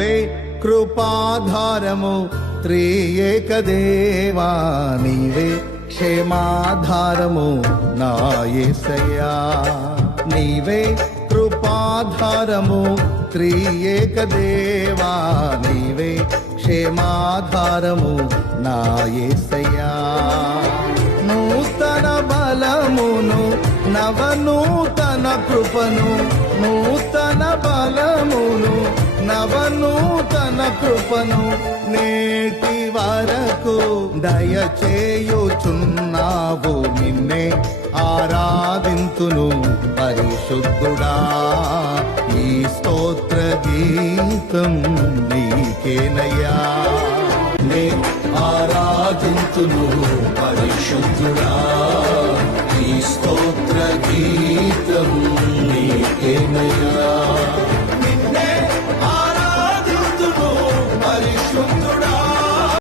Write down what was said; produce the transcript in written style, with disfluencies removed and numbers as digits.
నీవే కృపాధారము త్రియేక దేవా, నీవే క్షేమాధారము నా యేసయ్యా. నీవే కృపాధారము త్రియేక దేవా, నీవే క్షేమాధారము నా యేసయ్యా. నూతన బలమును నవనూతన కృపను, నూతన బలమును నవనూతన కృపను నేటి వరకు దయచేయుచున్నావు. నిన్నే ఆరాధింతును పరిశుద్ధుడా, ఈ స్తోత్ర గీతం నీకేనయ్యా. నే ఆరాధింతును పరిశుద్ధుడా, ఈ స్తోత్ర గీతం